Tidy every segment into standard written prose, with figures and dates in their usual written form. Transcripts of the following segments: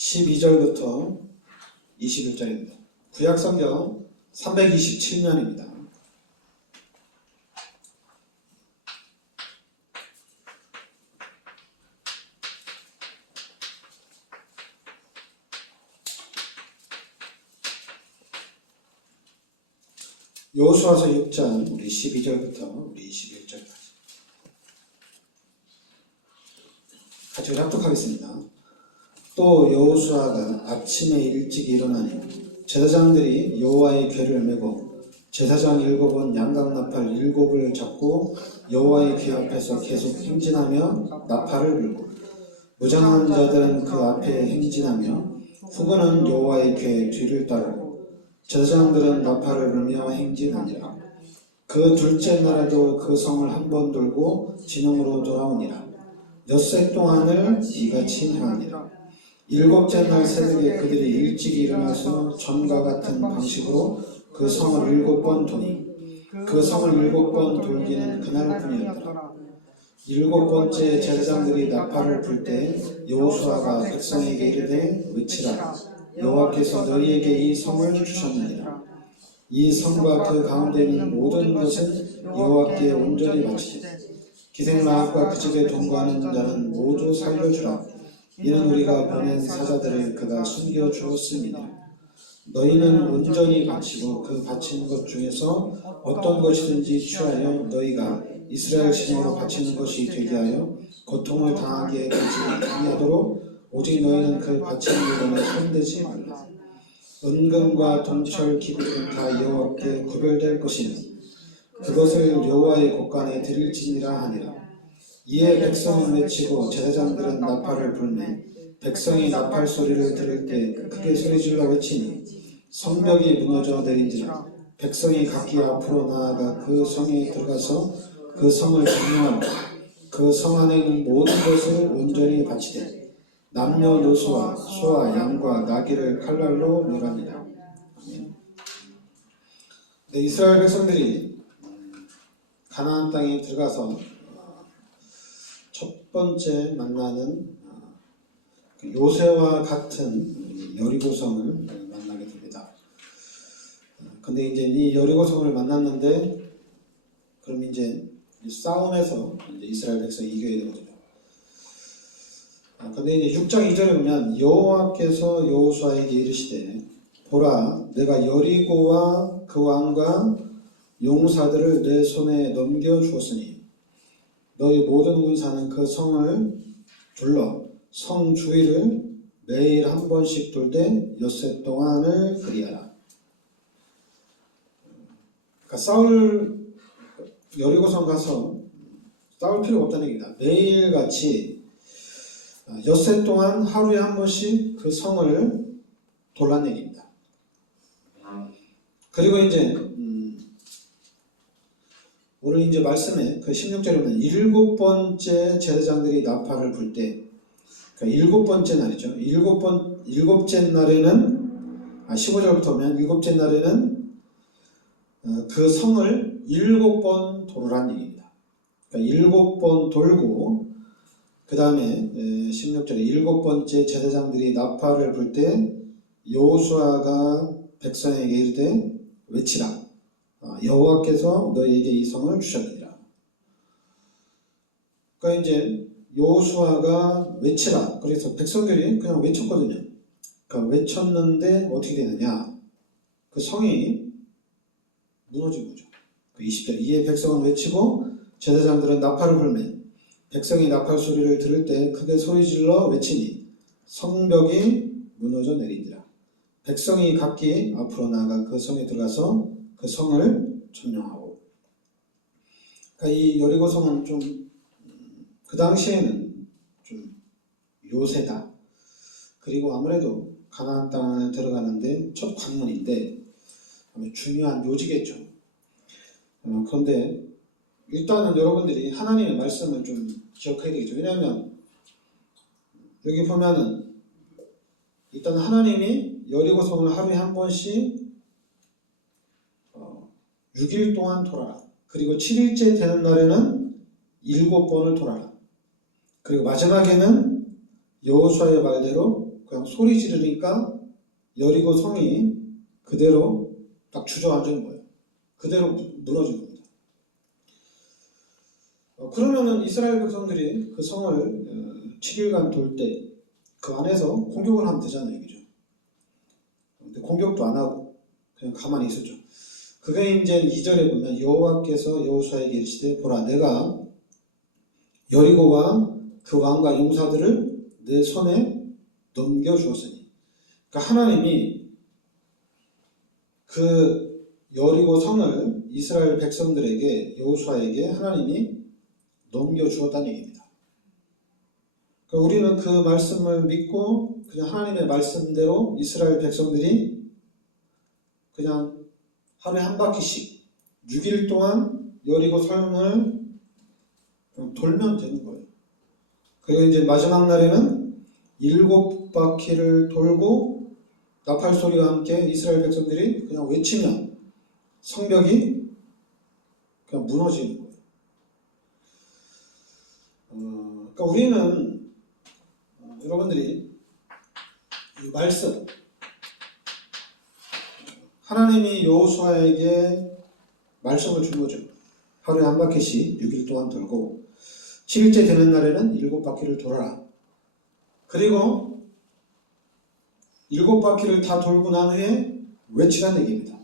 12절부터 21절입니다. 구약성경 327면입니다. 여호수아서 6장 우리 12절부터 우리 21절까지 같이 합독하겠습니다. 또 여호수아가 아침에 일찍 일어나니 제사장들이 여호와의 궤를 메고 제사장 7은 양각나팔 7을 잡고 여호와의 궤 앞에서 계속 행진하며 나팔을 불고 무장한 자들은 그 앞에 행진하며 후군은 여호와의 궤 뒤를 따르고 제사장들은 나팔을 불며 행진하니라. 그 둘째 날에도 그 성을 한 번 돌고 진영으로 돌아오니라. 엿새 동안을 이같이 행하니라. 일곱째 날 새벽에 그들이 일찍 일어나서 전과 같은 방식으로 그 성을 7번 도니 그 성을 7번 돌기는 그날뿐이었더라. 7번째 제사장들이 나팔을 불 때 여호수아가 백성에게 이르되 외치라. 여호와께서 너희에게 이 성을 주셨느니라. 이 성과 그 가운데 있는 모든 것은 여호와께 온전히 바치되 기생라합과 그 집에 동거하는 자는 모두 살려주라. 이는 우리가 보낸 사자들을 그가 숨겨주었습니다. 너희는 온전히 바치고 그 바치는 것 중에서 어떤 것이든지 취하여 너희가 이스라엘 신으로 바치는 것이 되게 하여 고통을 당하게 되지 아니하도록 오직 너희는 그 바치는 물건에 손대지 말라. 은금과 동철 기구들은 다 여호와께 구별될 것이니 그것을 여호와의 곳간에 드릴지니라 하니라. 이에 백성은 외치고 제사장들은 나팔을 불매 백성이 나팔 소리를 들을 때 크게 소리질러 외치니 성벽이 무너져 내린지라. 백성이 각기 앞으로 나아가 그 성에 들어가서 그 성을 점령하고 그 성 안에 있는 모든 것을 온전히 바치되 남녀노소와 소와 양과 나귀를 칼날로 멸합니다. 네, 이스라엘 백성들이 가나안 땅에 들어가서 첫 번째 만나는 요새와 같은 여리고성을 만나게 됩니다. 근데 이제 이 여리고성을 만났는데 그럼 이제 싸움에서 이제 이스라엘 백성이 이겨야 되거든요. 근데 이제 6장 2절에 보면 여호와께서 여호수아에게 이르시되 보라 내가 여리고와 그 왕과 용사들을 내 손에 넘겨주었으니 너희 모든 군사는 그 성을 둘러 성 주위를 매일 한 번씩 돌되 엿새 동안을 그리하라. 그러니까 여리고성 가서 싸울 필요가 없다는 얘기다. 매일같이 엿새 동안 하루에 한 번씩 그 성을 돌라는 얘기입니다. 그리고 이제 오늘 이제 말씀에 그 16절에 보면 7번째 제사장들이 나팔을 불 때, 그러니까 7번째 날이죠. 7번째 날에는 15절부터 보면 7번째 날에는 그 성을 7번 돌으라는 얘기입니다. 그러니까 7번 돌고 그 다음에 16절에 7번째 제사장들이 나팔을 불 때 여호수아가 백성에게 이르되 외치라. 여호와께서 너희에게 이 성을 주셨느니라. 그러니까 이제 여호수아가 외치라. 그래서 백성들이 그냥 외쳤거든요. 그러니까 외쳤는데 어떻게 되느냐? 그 성이 무너진 거죠. 20절 이에 백성은 외치고 제사장들은 나팔을 불매 백성이 나팔 소리를 들을 때 크게 소리질러 외치니 성벽이 무너져 내리니라. 백성이 각기 앞으로 나아가 그 성에 들어가서 그 성을 점령하고. 그러니까 이 여리고성은 좀 그 당시에는 좀 요새다. 그리고 아무래도 가나안 땅에 들어가는데 첫 관문인데 중요한 요지겠죠. 그런데 일단은 여러분들이 하나님의 말씀을 좀 기억해야 되겠죠. 왜냐하면 여기 보면은 일단 하나님이 여리고성을 하루에 한 번씩 6일 동안 돌아라. 그리고 7일째 되는 날에는 7번을 돌아라. 그리고 마지막에는 여호수아의 말대로 그 막 소리 지르니까 여리고 성이 그대로 딱 주저앉은 거예요. 그대로 무너진 겁니다. 그러면은 이스라엘 백성들이 그 성을 7일간 돌 때 그 안에서 공격을 하면 되잖아요, 그죠? 근데 공격도 안 하고 그냥 가만히 있었죠. 그게 이제 2절에 보면 여호와께서 여호수아에게 이르시되 보라 내가 여리고와 그 왕과 용사들을 내 손에 넘겨주었으니, 그러니까 하나님이 그 여리고 성을 이스라엘 백성들에게 여호수아에게 하나님이 넘겨주었다는 얘기입니다. 그러니까 우리는 그 말씀을 믿고 그냥 하나님의 말씀대로 이스라엘 백성들이 그냥 하루에 한 바퀴씩 6일 동안 여리고 성을 돌면 되는 거예요. 그리고 이제 마지막 날에는 7바퀴를 돌고 나팔 소리와 함께 이스라엘 백성들이 그냥 외치면 성벽이 그냥 무너지는 거예요. 그러니까 우리는 여러분들이 이 말씀, 하나님이 여호수아에게 말씀을 준 거죠. 하루에 한 바퀴씩 6일 동안 돌고 7일째 되는 날에는 7바퀴를 돌아라. 그리고 7바퀴를 다 돌고 난 후에 외치라는 얘기입니다.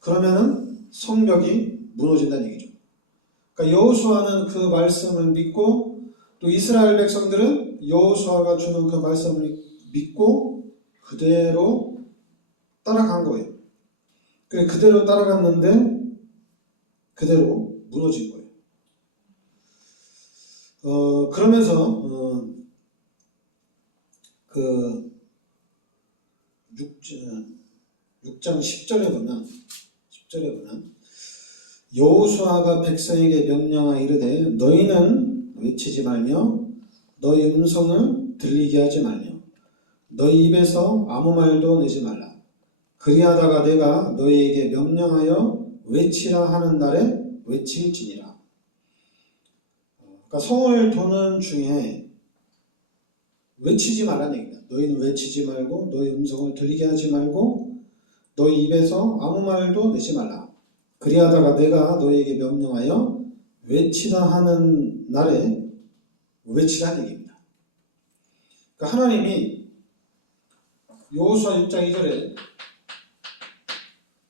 그러면은 성벽이 무너진다는 얘기죠. 그러니까 여호수아는 그 말씀을 믿고 또 이스라엘 백성들은 여호수아가 주는 그 말씀을 믿고 그대로 따라간 거예요. 그대로 따라갔는데 그대로 무너진 거예요. 그러면서 그 6장 10절에 보면 여호수아가 백성에게 명령하여 이르되 너희는 외치지 말며 너희 음성을 들리게 하지 말며 너희 입에서 아무 말도 내지 말라. 그리하다가 내가 너희에게 명령하여 외치라 하는 날에 외칠지니라. 그러니까 성을 도는 중에 외치지 말라는 얘기입니다. 너희는 외치지 말고 너희 음성을 들리게 하지 말고 너희 입에서 아무 말도 내지 말라. 그리하다가 내가 너희에게 명령하여 외치라 하는 날에 외치라는 얘기입니다. 그러니까 하나님이 여호수아 6장 2절에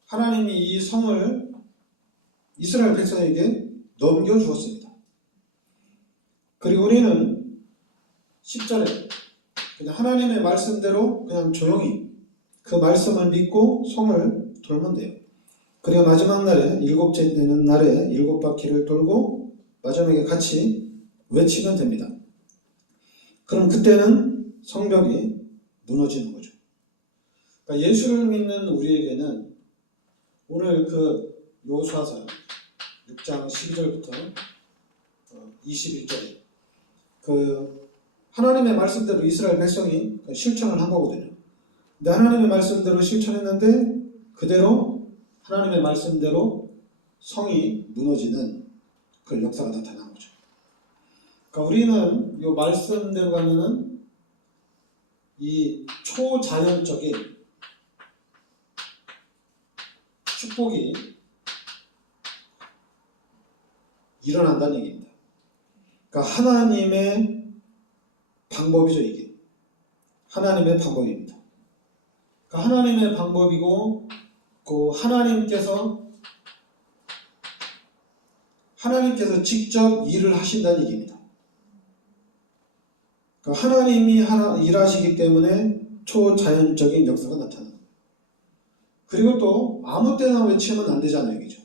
하나님이 이 성을 이스라엘 백성에게 넘겨주었습니다. 그리고 우리는 10절에 그냥 하나님의 말씀대로 그냥 조용히 그 말씀을 믿고 성을 돌면 돼요. 그리고 마지막 날에 7째 되는 날에 7바퀴를 돌고 마지막에 같이 외치면 됩니다. 그럼 그때는 성벽이 무너지는 거죠. 그러니까 예수를 믿는 우리에게는 오늘 그 여호수아서 6장 12절부터 21절에 그 하나님의 말씀대로 이스라엘 백성이 실천을 한 거거든요. 근데 하나님의 말씀대로 실천했는데 그대로 하나님의 말씀대로 성이 무너지는 그 역사가 나타난 거죠. 그러니까 우리는 이 말씀대로 가면은 이 초자연적인 축복이 일어난다는 얘기입니다. 그러니까 하나님의 방법이죠, 이게. 하나님의 방법입니다. 그러니까 하나님의 방법이고 그 하나님께서 직접 일을 하신다는 얘기입니다. 그러니까 하나님이 일하시기 때문에 초자연적인 역사가 나타납니다. 그리고 또 아무 때나 외치면 안 되잖아요, 그죠?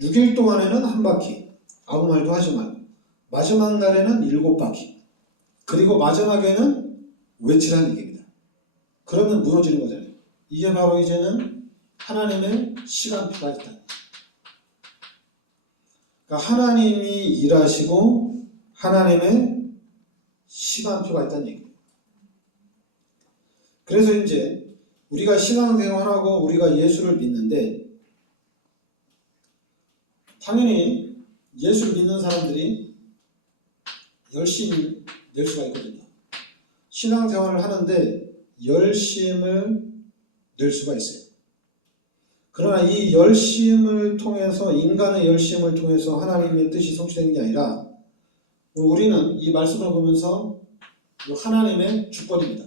6일 동안에는 한 바퀴, 아무 말도 하지 말고 마지막 날에는 7바퀴, 그리고 마지막에는 외치라는 얘기입니다. 그러면 무너지는 거잖아요. 이게 바로 이제는 하나님의 시간표가 있다. 그러니까 하나님이 일하시고 하나님의 시간표가 있다는 얘기예요. 그래서 이제 우리가 신앙생활하고 우리가 예수를 믿는데 당연히 예수를 믿는 사람들이 열심히 낼 수가 있거든요. 신앙생활을 하는데 열심을 낼 수가 있어요. 그러나 이 열심을 통해서, 인간의 열심을 통해서 하나님의 뜻이 성취되는 게 아니라 우리는 이 말씀을 보면서 하나님의 주권입니다.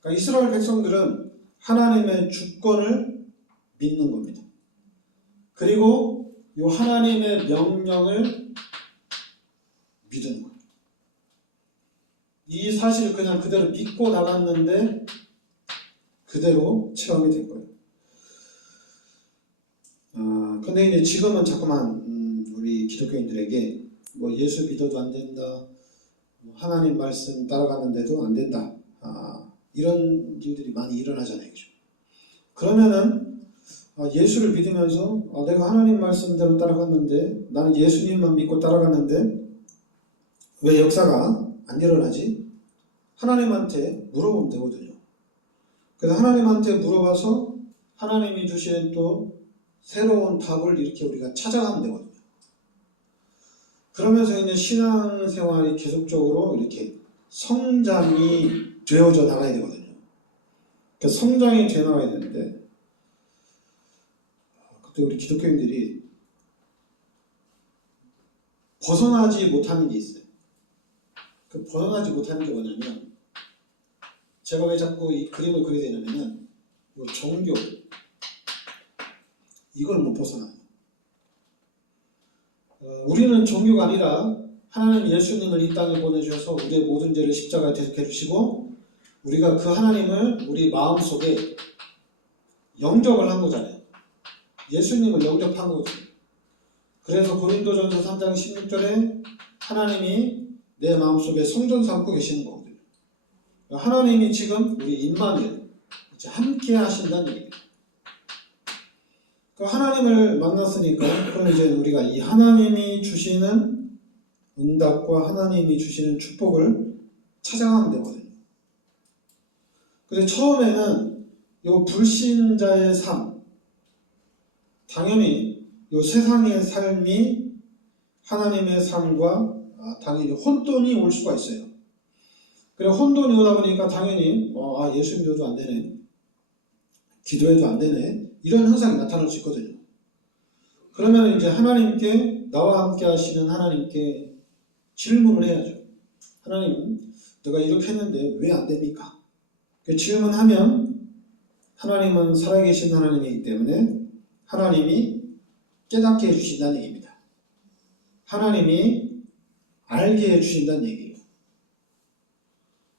그러니까 이스라엘 백성들은 하나님의 주권을 믿는 겁니다. 그리고 이 하나님의 명령을 믿는 거예요. 이 사실을 그냥 그대로 믿고 나갔는데 그대로 체험이 된 거예요. 근데 이제 지금은 자꾸만 우리 기독교인들에게 뭐 예수 믿어도 안 된다, 하나님 말씀 따라갔는데도 안 된다, 이런 일들이 많이 일어나잖아요. 그죠? 그러면은 예수를 믿으면서 내가 하나님 말씀대로 따라갔는데, 나는 예수님만 믿고 따라갔는데 왜 역사가 안 일어나지? 하나님한테 물어보면 되거든요. 그래서 하나님한테 물어봐서 하나님이 주시는 또 새로운 답을 이렇게 우리가 찾아가면 되거든요. 그러면서 이제 신앙생활이 계속적으로 이렇게 성장이 되어져 나가야 되거든요. 그러니까 성장이 되어 나가야 되는데, 그때 우리 기독교인들이 벗어나지 못하는 게 있어요. 그 벗어나지 못하는 게 뭐냐면, 제가 왜 자꾸 이 그림을 그리게 되냐면은, 이 종교, 이걸 못 벗어나요. 우리는 종교가 아니라 하나님 예수님을 이 땅에 보내주셔서 우리의 모든 죄를 십자가에 대속해 주시고, 우리가 그 하나님을 우리 마음속에 영접을 한 거잖아요. 예수님을 영접한 거거든요. 그래서 고린도전서 3장 16절에 하나님이 내 마음속에 성전 삼고 계시는 거거든요. 하나님이 지금 우리 임마누엘 함께 하신다는 얘기입니다. 그 하나님을 만났으니까, 그럼 이제 우리가 이 하나님이 주시는 응답과 하나님이 주시는 축복을 찾아가면 되거든요. 근데 처음에는 이 불신자의 삶, 당연히 이 세상의 삶이 하나님의 삶과 당연히 혼돈이 올 수가 있어요. 그래 혼돈이 오다 보니까 당연히 예수 믿어도 안 되네, 기도해도 안 되네, 이런 현상이 나타날 수 있거든요. 그러면 이제 하나님께, 나와 함께 하시는 하나님께 질문을 해야죠. 하나님, 내가 이렇게 했는데 왜 안 됩니까? 그 질문하면 하나님은 살아계신 하나님이기 때문에 하나님이 깨닫게 해주신다는 얘기입니다. 하나님이 알게 해주신다는 얘기예요.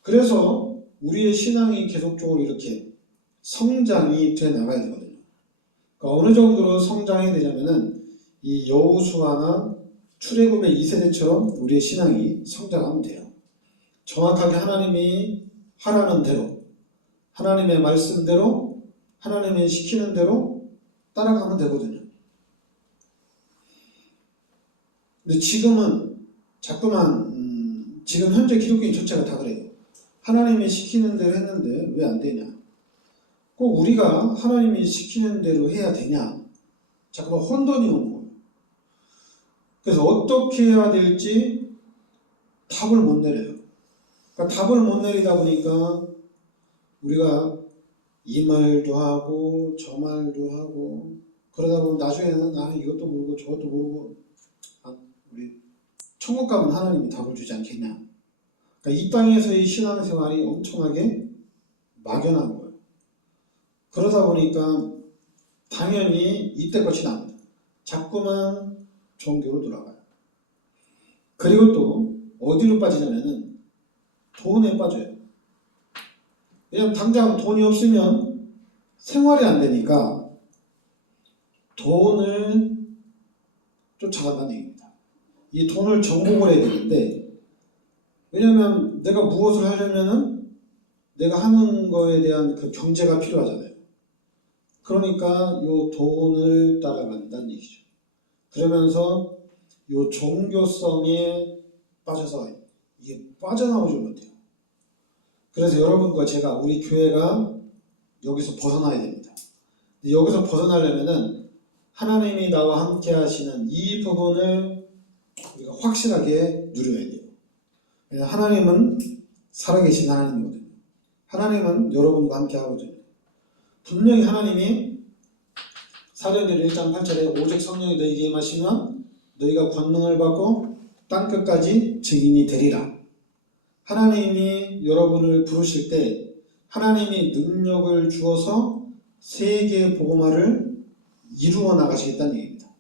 그래서 우리의 신앙이 계속적으로 이렇게 성장이 돼 나가야 되거든요. 그러니까 어느 정도로 성장해야 되냐면은 이 여호수아나 출애굽의 2세대처럼 우리의 신앙이 성장하면 돼요. 정확하게 하나님이 하라는 대로, 하나님의 말씀대로, 하나님이 시키는 대로 따라가면 되거든요. 근데 지금은 자꾸만 지금 현재 기독교인 전체가 다 그래요. 하나님이 시키는 대로 했는데 왜 안 되냐? 꼭 우리가 하나님이 시키는 대로 해야 되냐? 자꾸만 혼돈이 오는 거예요. 그래서 어떻게 해야 될지 답을 못 내려요. 그러니까 답을 못 내리다 보니까 우리가 이 말도 하고 저 말도 하고 그러다 보면 나중에는 나는 이것도 모르고 저것도 모르고 우리 천국 가면 하나님이 답을 주지 않겠냐? 그러니까 이 땅에서의 신앙생활이 엄청나게 막연한 거예요. 그러다 보니까 당연히 이때 끝이 납니다. 자꾸만 종교로 돌아가요. 그리고 또 어디로 빠지냐면은 돈에 빠져요. 왜냐면 당장 돈이 없으면 생활이 안 되니까 돈을 쫓아간다는 얘기입니다. 이 돈을 정복을 해야 되는데, 왜냐면 내가 무엇을 하려면은 내가 하는 거에 대한 그 경제가 필요하잖아요. 그러니까 요 돈을 따라간다는 얘기죠. 그러면서 요 종교성에 빠져서 이게 빠져나오지 못해요. 그래서 여러분과 제가, 우리 교회가 여기서 벗어나야 됩니다. 여기서 벗어나려면은 하나님이 나와 함께 하시는 이 부분을 우리가 확실하게 누려야 돼요. 하나님은 살아계신 하나님이거든요. 하나님은 여러분과 함께 하거든요. 분명히 하나님이 사도행전 1장 8절에 오직 성령이 너희에게 임하시면 너희가 권능을 받고 땅끝까지 증인이 되리라. 하나님이 여러분을 부르실 때 하나님이 능력을 주어서 세계의 복음화를 이루어 나가시겠다는 얘기입니다.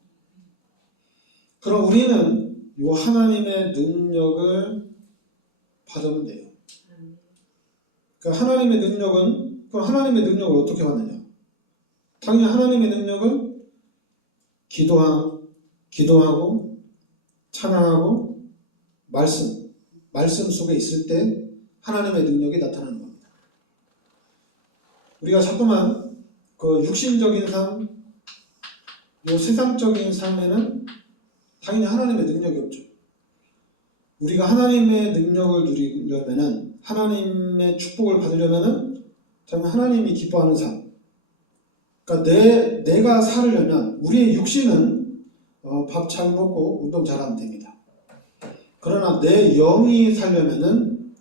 그럼 우리는 이 하나님의 능력을 받으면 돼요. 그 하나님의 능력은, 그럼 하나님의 능력을 어떻게 받느냐? 당연히 하나님의 능력은 기도하고 찬양하고 말씀 속에 있을 때 하나님의 능력이 나타나는 겁니다. 우리가 자꾸만 그 육신적인 삶, 요 세상적인 삶에는 당연히 하나님의 능력이 없죠. 우리가 하나님의 능력을 누리려면은, 하나님의 축복을 받으려면은 당연히 하나님이 기뻐하는 삶. 그러니까 내가 살으려면 우리의 육신은 밥 잘 먹고 운동 잘하면 됩니다. 그러나 내 영이 살려면은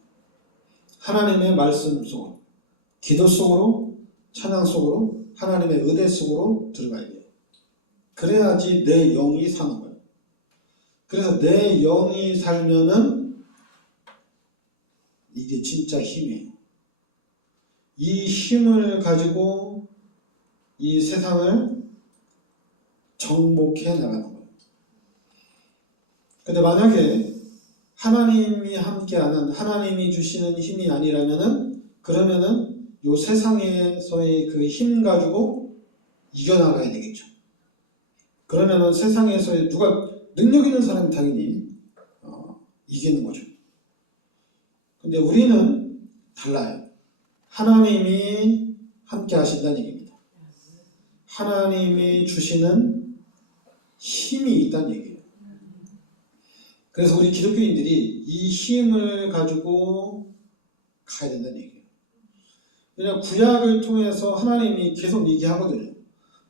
하나님의 말씀 속으로, 기도 속으로, 찬양 속으로, 하나님의 은혜 속으로 들어가야 돼요. 그래야지 내 영이 사는 거예요. 그래서 내 영이 살면은 이게 진짜 힘이에요. 이 힘을 가지고 이 세상을 정복해 나가는 거예요. 근데 만약에 하나님이 함께하는, 하나님이 주시는 힘이 아니라면은, 그러면은 이 세상에서의 그 힘 가지고 이겨나가야 되겠죠. 그러면은 세상에서의 누가 능력 있는 사람이 당연히 이기는 거죠. 근데 우리는 달라요. 하나님이 함께 하신다는 얘기입니다. 하나님이 주시는 힘이 있다는 얘기예요. 그래서 우리 기독교인들이 이 힘을 가지고 가야 된다는 얘기예요. 왜냐하면 구약을 통해서 하나님이 계속 얘기하거든요.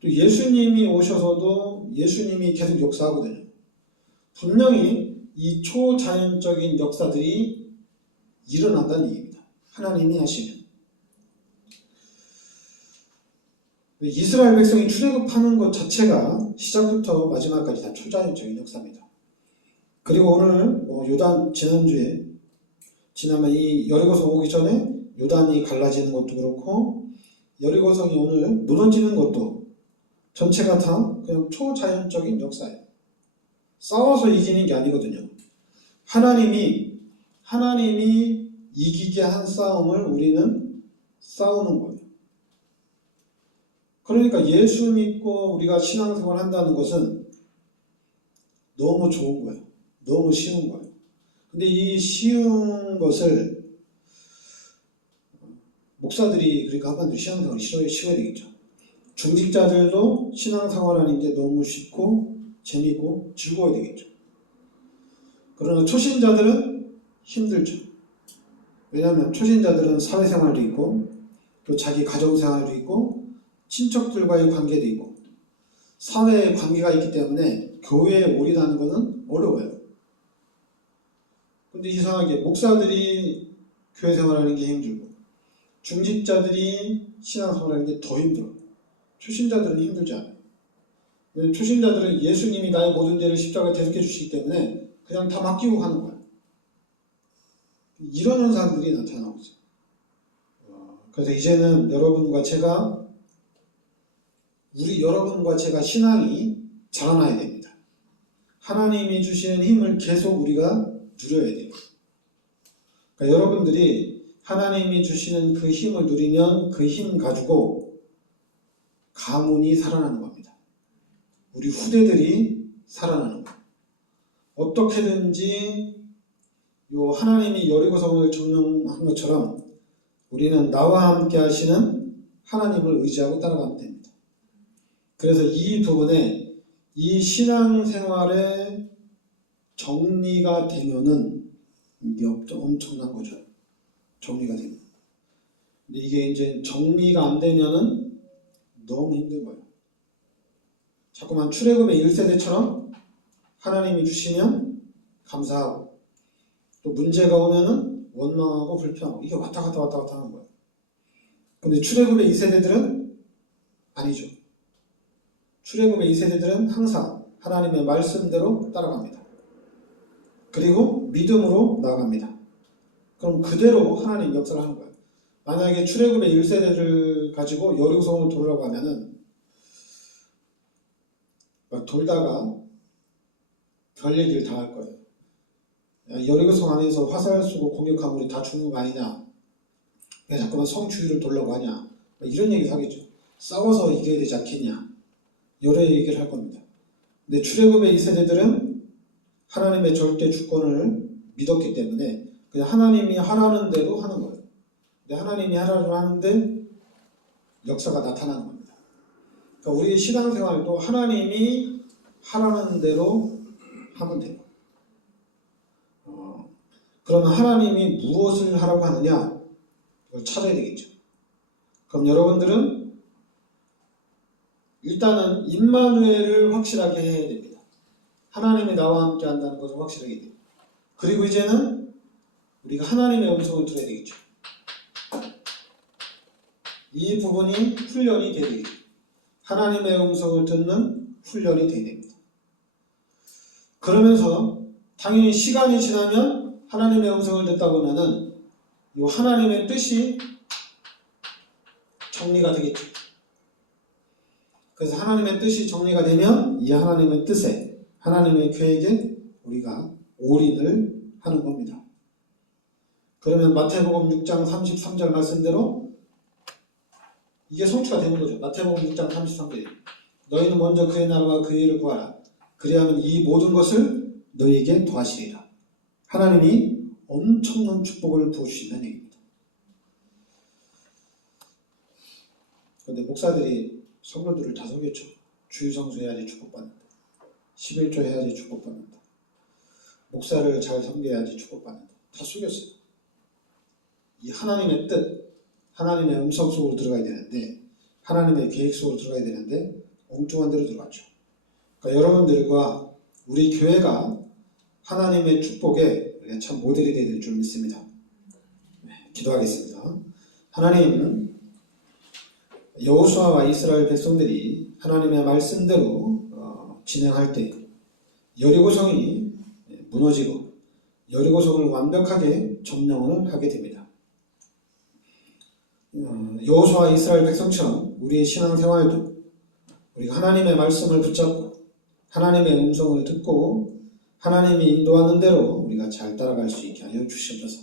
또 예수님이 오셔서도 예수님이 계속 역사하거든요. 분명히 이 초자연적인 역사들이 일어난다는 얘기입니다. 하나님이 하시면. 이스라엘 백성이 출애굽하는 것 자체가 시작부터 마지막까지 다 초자연적인 역사입니다. 그리고 오늘 지난번 이 여리고성 오기 전에 요단이 갈라지는 것도 그렇고, 여리고성이 오늘 무너지는 것도 전체가 다 그냥 초자연적인 역사예요. 싸워서 이기는 게 아니거든요. 하나님이 이기게 한 싸움을 우리는 싸우는 거예요. 그러니까 예수 믿고 우리가 신앙생활 한다는 것은 너무 좋은 거예요. 너무 쉬운 거예요. 근데 이 쉬운 것을 목사들이, 그러니까 한반도 신앙생활이 쉬워야 되겠죠. 중직자들도 신앙생활하는 게 너무 쉽고 재미있고 즐거워야 되겠죠. 그러나 초신자들은 힘들죠. 왜냐하면 초신자들은 사회생활도 있고 또 자기 가정생활도 있고 친척들과의 관계도 있고 사회의 관계가 있기 때문에 교회에 올인하는 것은 어려워요. 근데 이상하게 목사들이 교회 생활하는 게 힘들고 중직자들이 신앙생활하는 게 더 힘들어요. 초신자들은 힘들지 않아요. 초신자들은 예수님이 나의 모든 죄를 십자가에 대속해 주시기 때문에 그냥 다 맡기고 가는 거예요. 이런 현상들이 나타나고 있어요. 그래서 이제는 여러분과 제가 신앙이 자라나야 됩니다. 하나님이 주시는 힘을 계속 우리가 누려야 돼요. 그러니까 여러분들이 하나님이 주시는 그 힘을 누리면 그 힘 가지고 가문이 살아나는 겁니다. 우리 후대들이 살아나는 거예요. 어떻게든지 요 하나님이 여리고성을 점령한 것처럼 우리는 나와 함께 하시는 하나님을 의지하고 따라가면 됩니다. 그래서 이 부분에 이 신앙생활의 정리가 되면은 이게 엄청난 거죠. 정리가 됩니다. 근데 이게 이제 정리가 안 되면은 너무 힘든 거예요. 자꾸만 출애굽의 1세대처럼 하나님이 주시면 감사하고, 또 문제가 오면은 원망하고 불평하고, 이게 왔다 갔다 하는 거예요. 근데 출애굽의 2세대들은 아니죠. 출애굽의 2세대들은 항상 하나님의 말씀대로 따라갑니다. 그리고 믿음으로 나아갑니다. 그럼 그대로 하나님 역사를 하는 거예요. 만약에 출애굽의 1세대를 가지고 여리고성을 돌으라고 하면은 막 돌다가 별 얘기를 다 할 거예요. 야, 여리고성 안에서 화살 쏘고 공격하면 우리 다 죽는 거 아니냐? 왜 자꾸만 성 주위를 돌라고 하냐? 이런 얘기를 하겠죠. 싸워서 이겨야 되지 않겠냐? 여러 얘기를 할 겁니다. 근데 출애굽의 2세대들은 하나님의 절대 주권을 믿었기 때문에 그냥 하나님이 하라는 대로 하는 거예요. 근데 하나님이 하라고 하는데 역사가 나타나는 겁니다. 그러니까 우리의 신앙생활도 하나님이 하라는 대로 하면 돼요. 그러면 하나님이 무엇을 하라고 하느냐? 그걸 찾아야 되겠죠. 그럼 여러분들은 일단은 임마누엘을 확실하게 해야 됩니다. 하나님이 나와 함께 한다는 것을 확실하게 돼요. 그리고 이제는 우리가 하나님의 음성을 들어야 되겠죠. 이 부분이 훈련이 되야 되겠죠. 하나님의 음성을 듣는 훈련이 되야 됩니다. 그러면서 당연히 시간이 지나면 하나님의 음성을 듣다 보면은 이 하나님의 뜻이 정리가 되겠죠. 그래서 하나님의 뜻이 정리가 되면 이 하나님의 뜻에, 하나님의 계획에 우리가 올인을 하는 겁니다. 그러면 마태복음 6장 33절 말씀대로 이게 성취가 되는 거죠. 마태복음 6장 33절. 너희는 먼저 그의 나라와 그의 의를 구하라. 그리하면 이 모든 것을 너희에게 더하시리라. 하나님이 엄청난 축복을 부어주신다는 얘기입니다. 그런데 목사들이 성도들을 다 속였죠. 주일성수 해야지 축복받는다. 11조 해야지 축복받는다. 목사를 잘 섬겨야지 축복받는다. 다 속였어요. 이 하나님의 뜻, 하나님의 음성 속으로 들어가야 되는데, 하나님의 계획 속으로 들어가야 되는데 엉뚱한 데로 들어갔죠. 그러니까 여러분들과 우리 교회가 하나님의 축복에 참 모델이 되어야 될 줄 믿습니다. 네, 기도하겠습니다. 하나님, 여호수아와 이스라엘 백성들이 하나님의 말씀대로 진행할 때 여리고성이 무너지고 여리고성을 완벽하게 점령을 하게 됩니다. 여호수아와 이스라엘 백성처럼 우리의 신앙생활도 우리가 하나님의 말씀을 붙잡고 하나님의 음성을 듣고 하나님이 인도하는 대로 우리가 잘 따라갈 수 있게 하여 주시옵소서.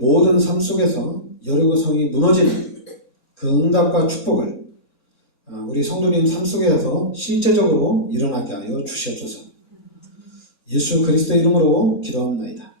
모든 삶 속에서 여리고성이 무너지는 그 응답과 축복을 우리 성도님 삶 속에서 실제적으로 일어나게 하여 주시옵소서. 예수 그리스도의 이름으로 기도합니다.